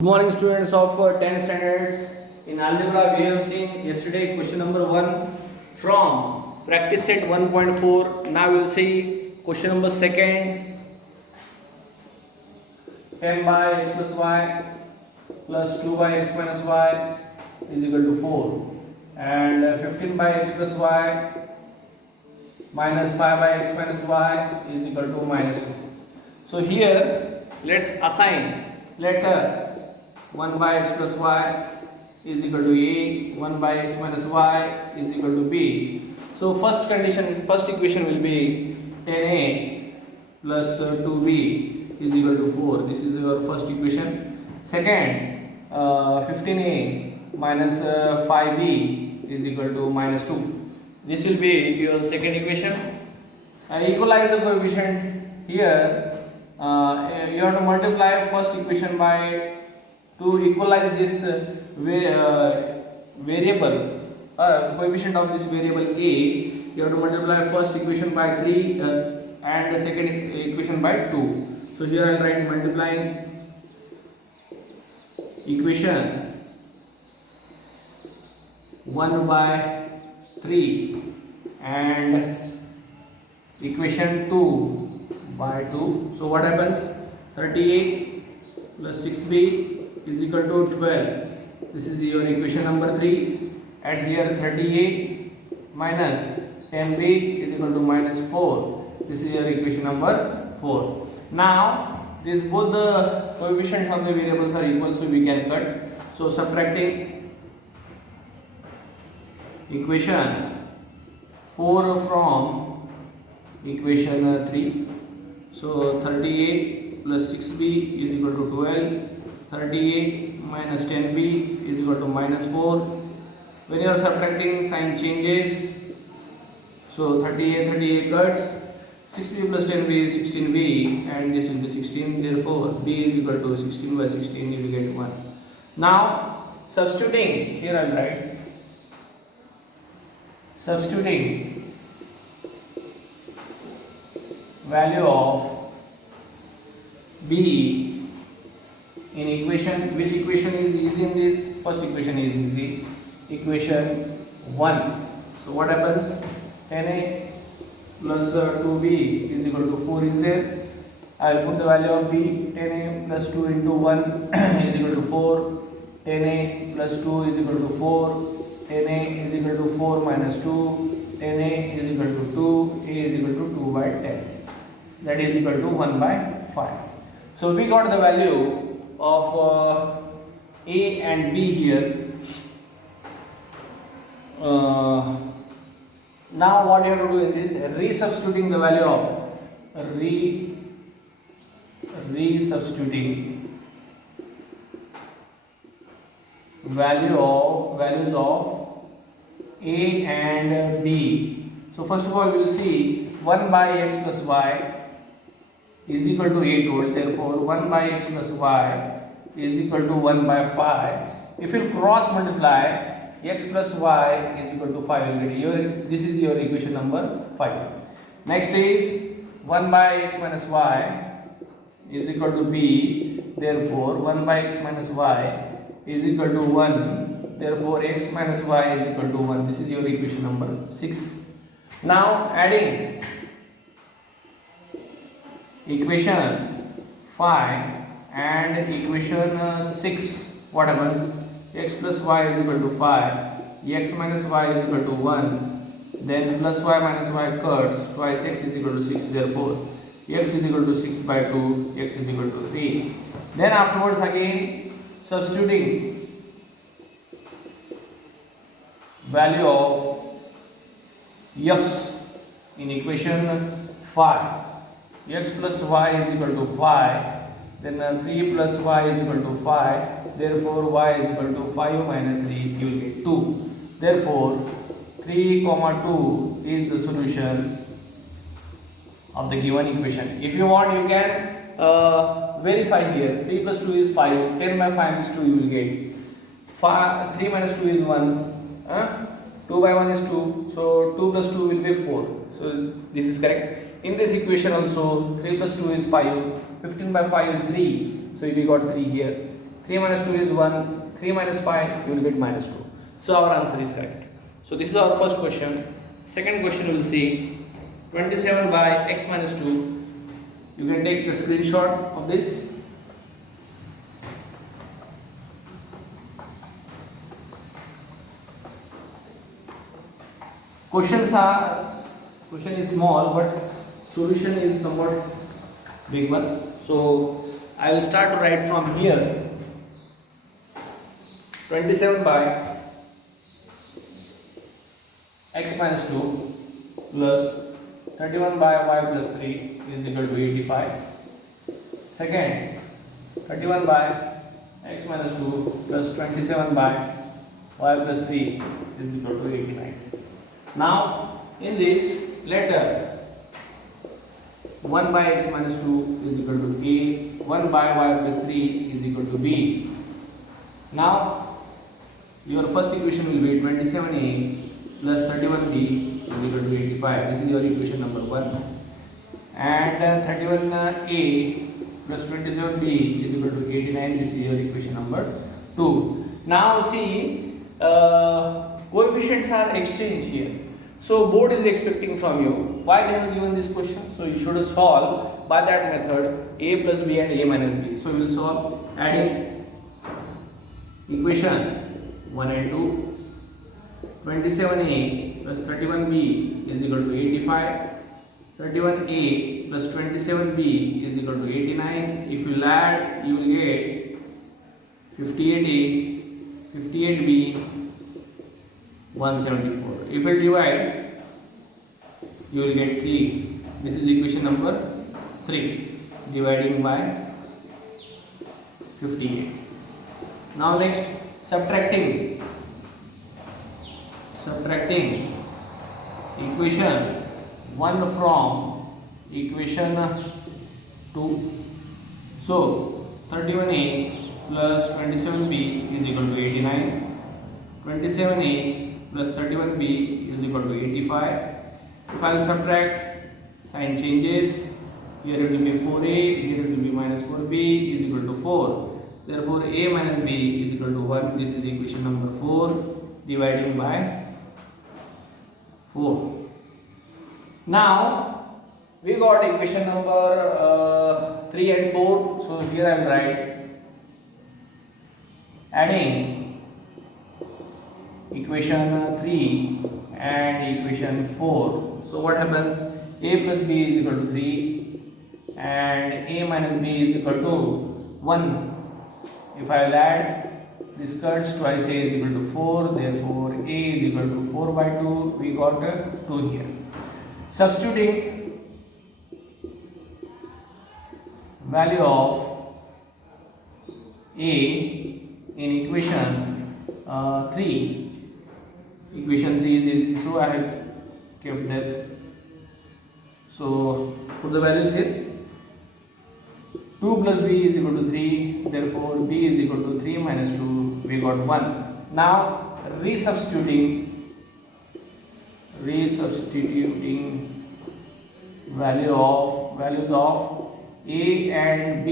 Good morning, students of 10 standards. In algebra, we have seen yesterday question number 1 from practice set 1.4. Now we will see question number 2nd. 10 by x plus y plus 2 by x minus y is equal to 4. And 15 by x plus y minus 5 by x minus y is equal to minus 2. So here, let's assign letter 1 by x plus y is equal to A, 1 by x minus y is equal to B. So first equation will be 10a plus 2b is equal to 4. This is your first equation. Second, 15a minus 5b is equal to minus 2. This will be your second equation. Equalize the coefficient. Here you have to multiply first equation by to equalize this variable coefficient of this variable a. You have to multiply first equation by 3 and the second equation by 2. So here I am writing multiplying equation 1 by 3 and equation 2 by 2. So what happens? 38 plus 6b is equal to 12. This is your equation number 3. At here 38 minus 10b is equal to minus 4. This is your equation number 4. Now these both the coefficients of the variables are equal, so we can cut. So subtracting equation 4 from equation 3. So 38 plus 6b is equal to 12. 38 minus 10b is equal to minus 4. When you are subtracting, sign changes. So 38 cuts. 6b plus 10b is 16b and this will be 16. Therefore b is equal to 16 by 16. You will get 1. Now substituting, here I will write substituting value of b in equation. Which equation is easy in this? First equation is easy, equation 1. So what happens? 10a plus 2b is equal to 4 is there. I will put the value of b. 10a plus 2 into 1 is equal to 4. 10a plus 2 is equal to 4. 10a is equal to 4 minus 2. 10a is equal to 2. A is equal to 2 by 10. That is equal to 1 by 5. So we got the value of A and B here. Now what you have to do in this, resubstituting the value of resubstituting values of A and B. So first of all we will see 1 by x plus y is equal to 8 volt. Therefore 1 by x plus y is equal to 1 by 5. If you cross multiply, x plus y is equal to 5. This is your equation number 5. Next is 1 by x minus y is equal to b. Therefore 1 by x minus y is equal to 1. Therefore x minus y is equal to 1. This is your equation number 6. Now adding equation 5 and equation 6, what happens? X plus y is equal to 5, x minus y is equal to 1, then plus y minus y cuts, twice x is equal to 6. Therefore x is equal to 6 by 2, x is equal to 3. Then afterwards again substituting value of x in equation 5. X plus y is equal to 5, then 3 plus y is equal to 5. Therefore y is equal to 5 minus 3, you will get 2. Therefore 3 comma 2 is the solution of the given equation. If you want, you can verify here. 3 plus 2 is 5, 10 by 5 is 2, you will get 3 minus 2 is 1, 2 by 1 is 2, so 2 plus 2 will be 4. So this is correct. In this equation also 3 plus 2 is 5, 15 by 5 is 3, so we got 3 here. 3 minus 2 is 1, 3 minus 5, you will get minus 2. So our answer is correct. So this is our first question. Second question we will see 27 by x minus 2. You can take the screenshot of this. Question is small but solution is somewhat big one. So I will start to write from here. 27 by x minus 2 plus 31 by y plus 3 is equal to 85. Second, 31 by x minus 2 plus 27 by y plus 3 is equal to 89. Now in this, let 1 by x minus 2 is equal to a, 1 by y plus 3 is equal to b. Now your first equation will be 27a plus 31b is equal to 85. This is your equation number 1. And 31a plus 27b is equal to 89. This is your equation number 2. Now see, coefficients are exchanged here. So board is expecting from you why they have given this question. So you should solve by that method, a plus b and a minus b. So we will solve adding equation 1 and 2. 27a plus 31b is equal to 85. 31a plus 27b is equal to 89. If you add, you will get 58a, 58b, 174. If you divide, you will get 3. This is equation number 3, dividing by 58. Now next, subtracting equation 1 from equation 2. So 31a plus 27b is equal to 89. 27a plus 31b is equal to 85. If I will subtract, sign changes. Here it will be 4a, here it will be minus 4b is equal to 4. Therefore a minus b is equal to 1. This is equation number 4, dividing by 4. Now we got equation number 3 and 4. So here I will write adding equation 3 and equation 4. So what happens? A plus b is equal to 3 and a minus b is equal to 1. If I will add, this cuts, twice a is equal to 4, therefore a is equal to 4 by 2. We got 2 here. Substituting value of a in equation 3. Equation 3 is easy, so I have kept that. So put the values here. 2 plus b is equal to 3, therefore b is equal to 3 minus 2, we got 1. Now resubstituting values of a and b.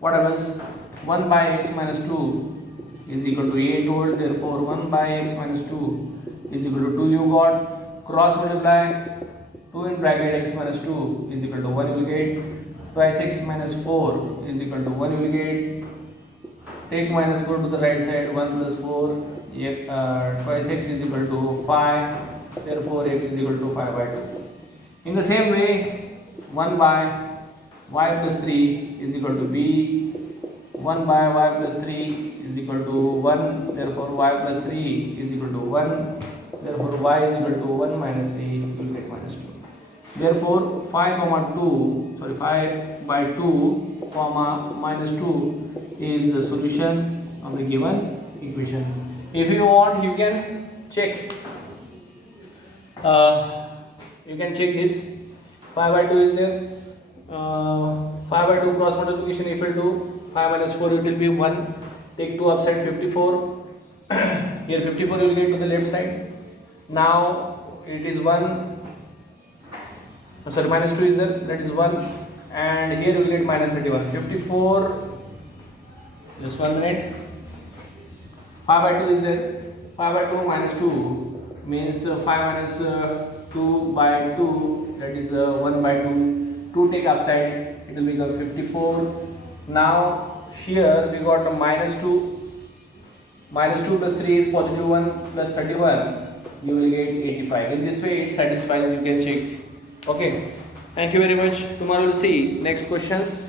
What happens? 1 by x minus 2 is equal to a told, therefore 1 by x minus 2 is equal to 2. You got cross multiply 2 in bracket x minus 2 is equal to 1, you will get twice x minus 4 is equal to 1, you will get, take minus 4 to the right side, 1 plus 4, twice x is equal to 5, therefore x is equal to 5 by 2. In the same way, 1 by y plus 3 is equal to b, 1 by y plus 3 is equal to 1, therefore y plus 3 is equal to 1, therefore y is equal to 1 minus 3, you will get minus 2. Therefore 5 by 2 comma minus 2 is the solution of the given equation. If you want, you can check. This. 5 by 2 is there. 5 by 2 cross multiplication, if you do 5 minus 4, it will be 1. Take 2 upside, 54. Here 54 you will get to the left side. Now it is 1. Minus 2 is there, that is 1, and here we will get minus 31. 54 Just 1 minute. 5 by 2 is there. 5 by 2 minus 2 means 5 minus 2 by 2, that is 1 by 2. 2 take upside, it will become 54. Now here we got a minus 2. Minus 2 plus 3 is positive 1 plus 31. You will get 85. In this way it satisfies, you can check. Okay. Thank you very much. Tomorrow we'll see next questions.